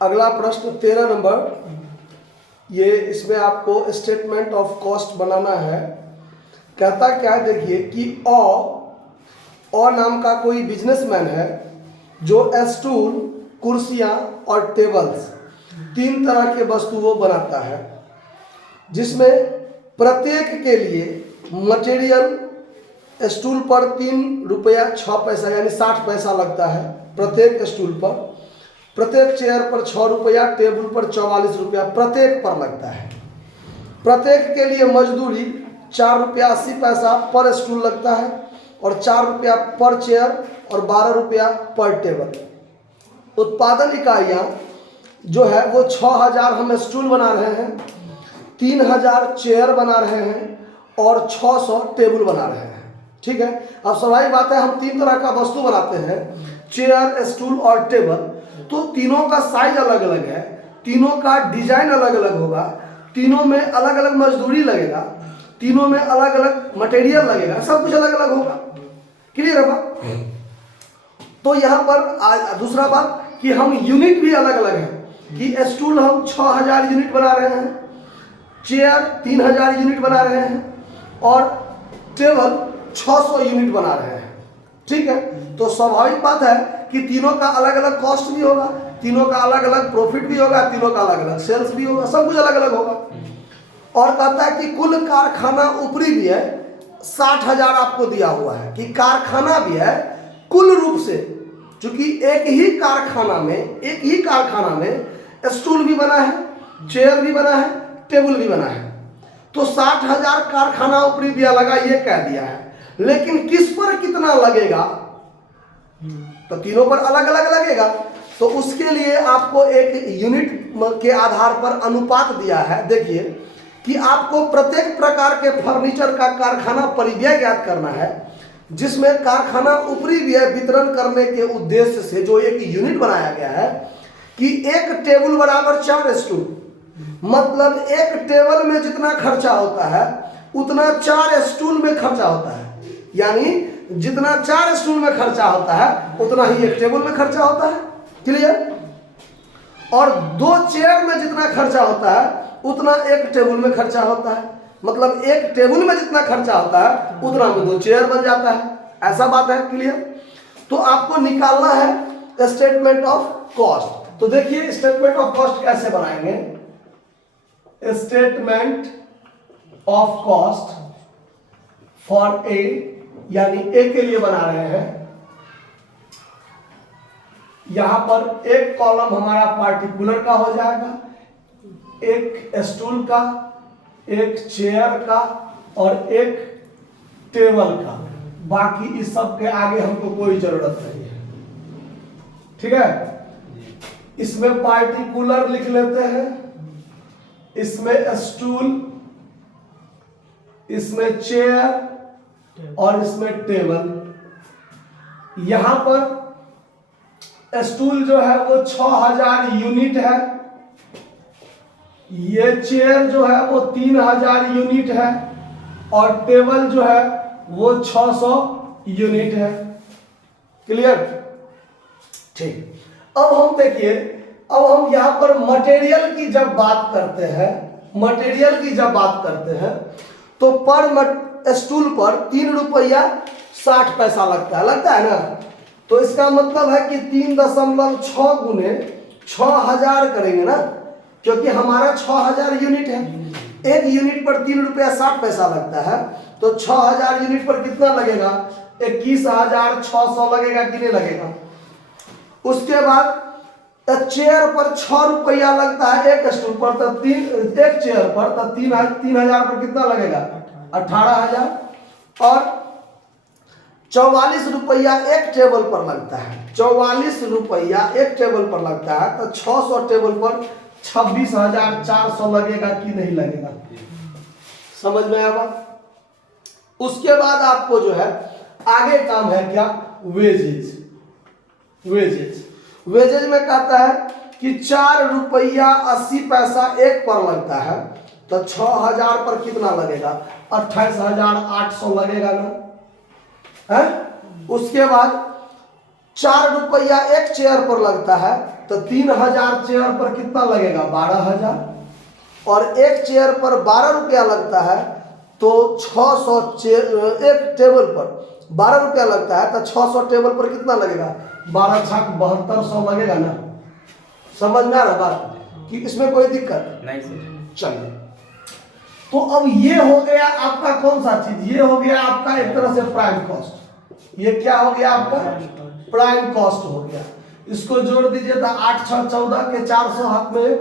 अगला प्रश्न 13 नंबर, ये इसमें आपको स्टेटमेंट ऑफ कॉस्ट बनाना है। कहता क्या है, देखिए कि ओ नाम का कोई बिजनेसमैन है जो स्टूल, कुर्सियां और टेबल्स 3 तरह के वस्तु वो बनाता है, जिसमें प्रत्येक के लिए मटेरियल स्टूल पर 3 रुपया 6 पैसा यानी 60 पैसा लगता है प्रत्येक स्टूल पर, प्रत्येक चेयर पर 6 रुपया, टेबल पर 44 रुपया प्रत्येक पर लगता है। प्रत्येक के लिए मजदूरी 4 रुपया 80 पैसा पर स्टूल लगता है और 4 रुपया पर चेयर और 12 रुपया पर टेबल। उत्पादन इकाइयाँ जो है वो 6000 हम स्टूल बना रहे हैं, 3000 चेयर बना रहे हैं और 600 टेबल बना रहे हैं। ठीक है, अब स्वाभाविक बात है, हम 3 तरह का वस्तु बनाते हैं, चेयर, स्टूल और टेबल, तो तीनों का साइज अलग अलग है, तीनों का डिजाइन अलग अलग होगा, तीनों में अलग अलग मजदूरी लगेगा, तीनों में अलग अलग मटेरियल लगेगा, सब कुछ अलग अलग होगा। क्लियर है बात? तो यहाँ पर दूसरा बात कि हम यूनिट भी अलग अलग है कि स्टूल हम 6000 यूनिट बना रहे हैं, चेयर 3000 यूनिट बना रहे हैं और टेबल 600 यूनिट बना रहे हैं। ठीक है, तो स्वाभाविक बात है कि तीनों का अलग अलग कॉस्ट भी होगा, तीनों का अलग अलग प्रॉफिट भी होगा, तीनों का अलग अलग सेल्स भी होगा, सब कुछ अलग अलग होगा। और कहता है कि कुल कारखाना ऊपरी भी है 60,000 आपको दिया हुआ है कि कारखाना भी है कुल रूप से, क्योंकि एक ही कारखाना में स्टूल भी बना है, चेयर भी बना है, टेबल भी बना है, तो 60,000 कारखाना ऊपरी दिया लगा, ये कह दिया है। लेकिन किस पर कितना लगेगा, तो तीनों पर अलग अलग लगेगा, तो उसके लिए आपको एक यूनिट के आधार पर अनुपात दिया है। देखिए कि आपको प्रत्येक प्रकार के फर्नीचर का कारखाना परिव्यय ज्ञात करना है, जिसमें कारखाना ऊपरी व्यय वितरण करने के उद्देश्य से जो एक यूनिट बनाया गया है कि एक टेबल बराबर 4 स्टूल, मतलब एक टेबल में जितना खर्चा होता है उतना 4 स्टूल में खर्चा होता है, यानी जितना 4 स्टूल में खर्चा होता है उतना ही एक टेबल में खर्चा होता है। क्लियर? और 2 चेयर में जितना खर्चा होता है उतना एक टेबल में खर्चा होता है, मतलब एक टेबल में जितना खर्चा होता है उतना में 2 चेयर बन जाता है। ऐसा बात है। क्लियर? तो आपको निकालना है स्टेटमेंट ऑफ कॉस्ट। तो देखिए स्टेटमेंट ऑफ कॉस्ट कैसे बनाएंगे। Statement of cost for a, यानी ए के लिए बना रहे हैं। यहां पर एक कॉलम हमारा पार्टिकुलर का हो जाएगा, एक स्टूल का, एक चेयर का और एक टेबल का। बाकी इस सब के आगे हमको कोई जरूरत नहीं है। ठीक है, इसमें पार्टिकुलर लिख लेते हैं, इसमें स्टूल, इसमें चेयर और इसमें टेबल। यहां पर स्टूल जो है वो 6000 यूनिट है, ये चेयर जो है वो 3000 यूनिट है और टेबल जो है वो 600 यूनिट है। क्लियर? ठीक, अब हम देखिए, अब हम यहां पर मटेरियल की जब बात करते हैं, तो पर स्टूल पर 3 रुपया 60 पैसा लगता है ना। तो इसका मतलब है कि 3.6 गुने 6000 करेंगे ना, क्योंकि हमारा 6000 यूनिट है, एक यूनिट पर 3 रुपया 60 पैसा लगता है, तो 6000 यूनिट पर कितना लगेगा, 21,600 लगेगा कि नहीं लगेगा। उसके बाद चेयर पर 6 रुपया लगता है एक स्टूल पर, तो एक चेयर पर, तो 3,000 पर कितना लगेगा, 18,000। और 44 रुपया एक टेबल पर लगता है, 44 रुपया एक टेबल पर लगता है, तो 600 टेबल पर 26,400 लगेगा कि नहीं लगेगा। समझ में आया? उसके बाद आपको जो है आगे काम है क्या, वेजेज। वेजेज में कहता है कि 4 रुपया 80 पैसा एक पर लगता है, तो 6000 पर कितना लगेगा, 28,800 लगेगा ना है। उसके बाद ₹4 एक चेयर पर लगता है, तो 3000 चेयर पर कितना लगेगा? 12,000। और एक चेयर पर ₹12 लगता है, तो 600 चेयर, एक टेबल पर ₹12 लगता है, तो 600 टेबल पर कितना लगेगा? 12 छाक 7200 लगेगा ना। समझ में आ रहा बात कि इसमें कोई दिक्कत नहीं सर। चलिए, तो अब ये हो गया आपका कौन सा चीज? ये हो गया आपका एक तरह से प्राइम कॉस्ट। ये क्या हो गया आपका? प्राइम कॉस्ट हो गया। इसको जोड़ दीजिए तो 8 6 14 के 400 हाथ में 1,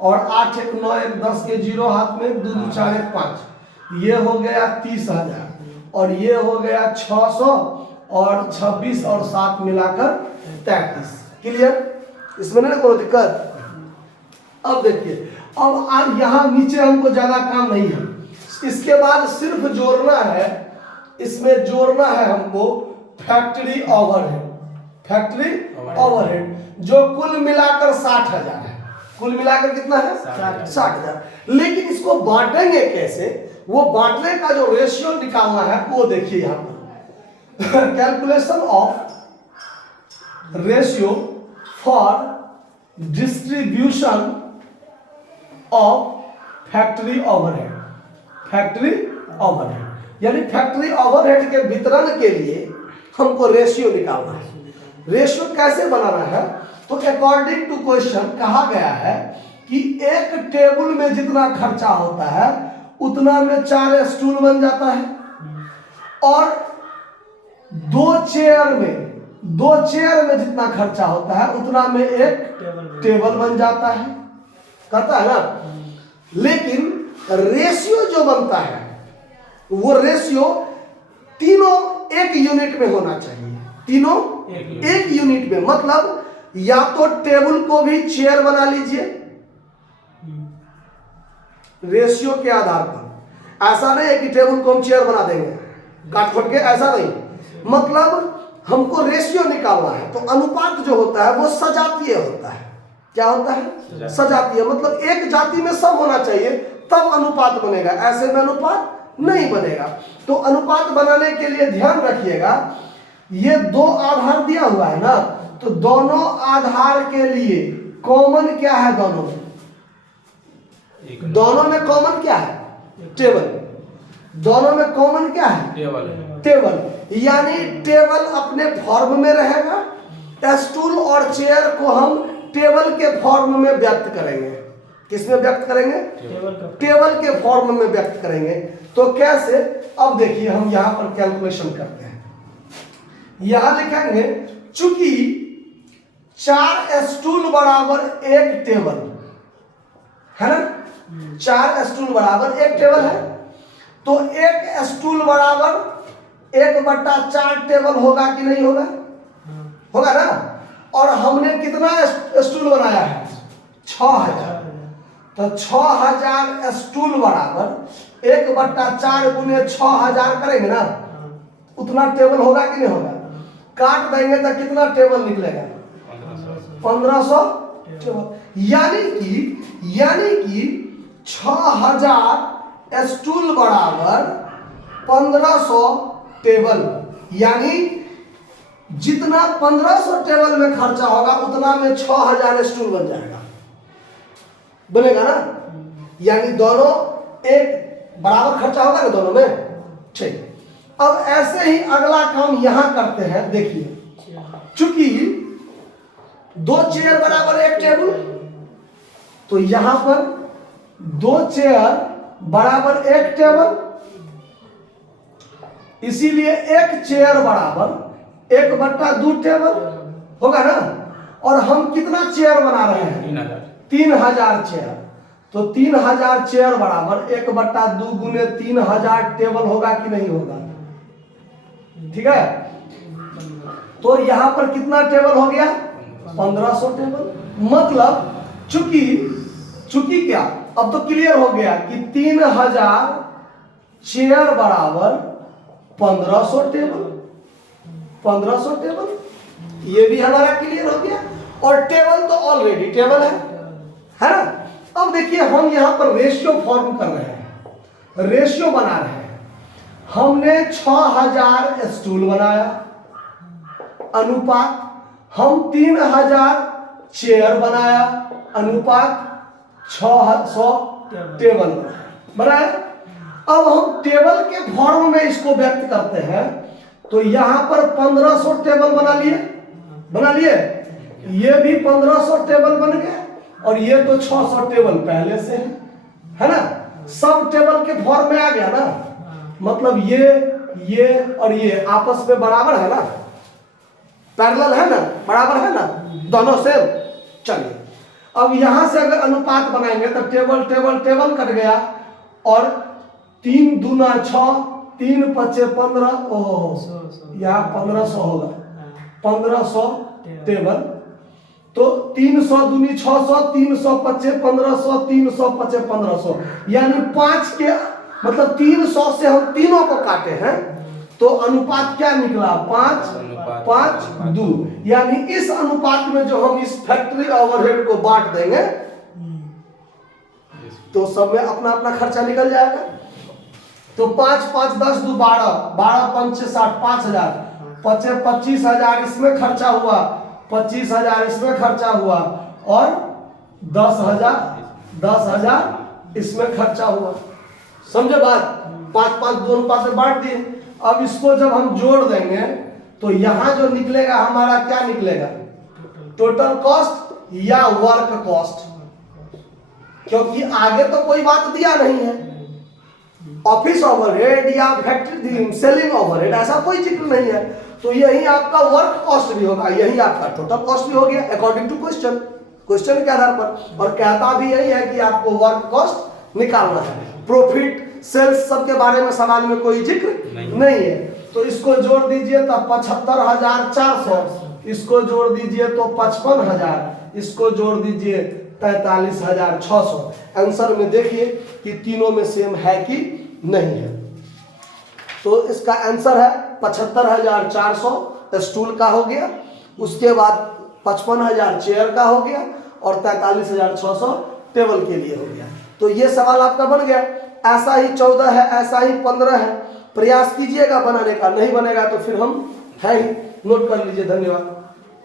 और 8 1 9 1 10 के 0 हाथ में 1, 2 2 4 1 5। ये हो गया 30,000, और ये हो गया 600, और 26 और 7 मिलाकर 33। क्लियर? इसमें नहीं कोई दिक्कत। अब देखिए, अब यहाँ नीचे हमको ज्यादा काम नहीं है, इसके बाद सिर्फ जोड़ना है, इसमें जोड़ना है हमको फैक्ट्री ओवरहेड। फैक्ट्री ओवरहेड जो कुल मिलाकर 60,000 है। कुल मिलाकर कितना है? 60,000। लेकिन इसको बांटेंगे कैसे? वो बांटने का जो रेशियो निकालना है वो देखिए यहाँ पर। Calculation of ratio for distribution of factory overhead. Factory overhead यानी फैक्ट्री ओवरहेड के वितरण के लिए हमको रेशियो निकालना है। रेशियो कैसे बनाना है? तो अकॉर्डिंग टू क्वेश्चन कहा गया है कि एक टेबल में जितना खर्चा होता है उतना में 4 स्टूल बन जाता है, और 2 चेयर में जितना खर्चा होता है उतना में एक टेबल बन जाता है, कहता है ना। लेकिन रेशियो जो बनता है वो रेशियो तीनों एक यूनिट में होना चाहिए। तीनों एक यूनिट में, मतलब या तो टेबल को भी चेयर बना लीजिए रेशियो के आधार पर। ऐसा नहीं है कि टेबल को हम चेयर बना देंगे काट फट के, ऐसा नहीं। मतलब हमको रेशियो निकालना है, तो अनुपात जो होता है वो सजातीय होता है। क्या होता है? सजातीय। मतलब एक जाति में सब होना चाहिए तब अनुपात बनेगा, ऐसे में अनुपात नहीं बनेगा। तो अनुपात बनाने के लिए ध्यान रखिएगा, ये 2 आधार दिया हुआ है ना, तो दोनों आधार के लिए कॉमन क्या है? दोनों में कॉमन क्या है? टेबल। दोनों में कॉमन क्या है? टेबल। यानी टेबल अपने फॉर्म में रहेगा, स्टूल और चेयर को हम टेबल के फॉर्म में व्यक्त करेंगे। किस में व्यक्त करेंगे? टेबल के फॉर्म में व्यक्त करेंगे। तो कैसे? अब देखिए, हम यहां पर कैलकुलेशन करते हैं। यहां लिखेंगे चूंकि 4 स्टूल बराबर 1 टेबल है ना, 4 स्टूल बराबर 1 टेबल है, तो 1 स्टूल बराबर 1/4 टेबल होगा कि नहीं होगा? होगा ना। और हमने कितना स्टूल बनाया है? 6000। तो 6000 स्टूल बराबर 1/4 गुने 6000 करेंगे ना, उतना टेबल होगा कि नहीं होगा? काट देंगे तो कितना टेबल निकलेगा? 1500 टेबल। यानी कि 6000 स्टूल बराबर 1500 टेबल। यानी जितना 1500 टेबल में खर्चा होगा उतना में 6000 स्टूल बन जाएगा, बनेगा ना। यानी दोनों एक बराबर खर्चा होगा ना दोनों में। ठीक। अब ऐसे ही अगला काम यहां करते हैं। देखिए, चूंकि 2 चेयर बराबर 1 टेबल, तो यहां पर 2 चेयर बराबर 1 टेबल, इसीलिए 1 चेयर बराबर 1/2 टेबल होगा ना। और हम कितना चेयर बना रहे हैं? 3000 चेयर। तो 3000 चेयर बराबर 1/2 गुने 3000 टेबल होगा कि नहीं होगा? ठीक है। तो यहां पर कितना टेबल हो गया? 1500 टेबल। मतलब चूंकि क्या, अब तो क्लियर हो गया कि 3000 चेयर बराबर 1500 टेबल। 1500 टेबल, ये भी हमारा क्लियर हो गया। और टेबल तो ऑलरेडी टेबल है ना। अब देखिए, हम यहां पर रेशियो फॉर्म कर रहे हैं, रेशियो बना रहे हैं। हमने 6000 स्टूल बनाया, अनुपात हम 3000 चेयर बनाया, अनुपात 600 टेबल बनाया। अब हम टेबल के फॉर्म में इसको व्यक्त करते हैं, तो यहां पर 1500 टेबल बना लिए, ये भी 1500 टेबल बन गए, और ये तो 600 टेबल पहले से है ना, सब टेबल के फॉर्म में आ गया ना। मतलब ये और ये आपस में बराबर है ना, पैरेलल है ना, बराबर है ना, दोनों सेम। चलिए अब यहां से अगर अनुपात बनाएंगे तो टेबल टेबल टेबल कट गया, और 3 दूना 6, 3 पचे 15, ओह यहाँ 1500 होगा, 1500 टेबल। तो 300 दूनी 600, 300 पचे 1500, 300 पचे 1500, यानी 5 के मतलब 300 से हम तीनों को काटे हैं, तो अनुपात क्या निकला, 5:5:2। यानी इस अनुपात में जो हम इस फैक्ट्री ओवरहेड को बांट देंगे तो सब में अपना अपना खर्चा निकल जाएगा। तो 5:5:10:2 12, 12:5 60, 5000, 25,000 इसमें खर्चा हुआ, 25,000 इसमें खर्चा हुआ, और 10,000 इसमें खर्चा हुआ। समझे बात? 5:5:2 अनुपात में बांट दिए। अब इसको जब हम जोड़ देंगे तो यहां जो निकलेगा हमारा क्या निकलेगा, टोटल कॉस्ट या वर्क कॉस्ट, क्योंकि आगे तो कोई बात दिया नहीं है, ऑफिस ओवरहेड या फैक्ट्री सेलिंग ओवरहेड ऐसा कोई जिक्र नहीं है। तो यही आपका वर्क कॉस्ट भी होगा, यही आपका टोटल कॉस्ट भी हो गया अकॉर्डिंग टू क्वेश्चन के आधार पर। और कहता भी यही है कि आपको वर्क कॉस्ट निकालना है, प्रॉफिट सेल्स सब के बारे में सवाल में कोई जिक्र नहीं है। तो इसको जोड़ दीजिए तो 75,400, इसको जोड़ दीजिए तो 55,000, इसको जोड़ दीजिए 43,600। आंसर में देखिए कि तीनों में सेम है कि नहीं है। तो इसका आंसर है 75,400 स्टूल का हो गया, उसके बाद 55,000 चेयर का हो गया, और 43,600 टेबल के लिए हो गया। तो ये सवाल आपका बन गया। ऐसा ही 14 है, ऐसा ही 15 है, प्रयास कीजिएगा बनाने का, नहीं बनेगा तो फिर हम है ही, नोट कर लीजिए। धन्यवाद।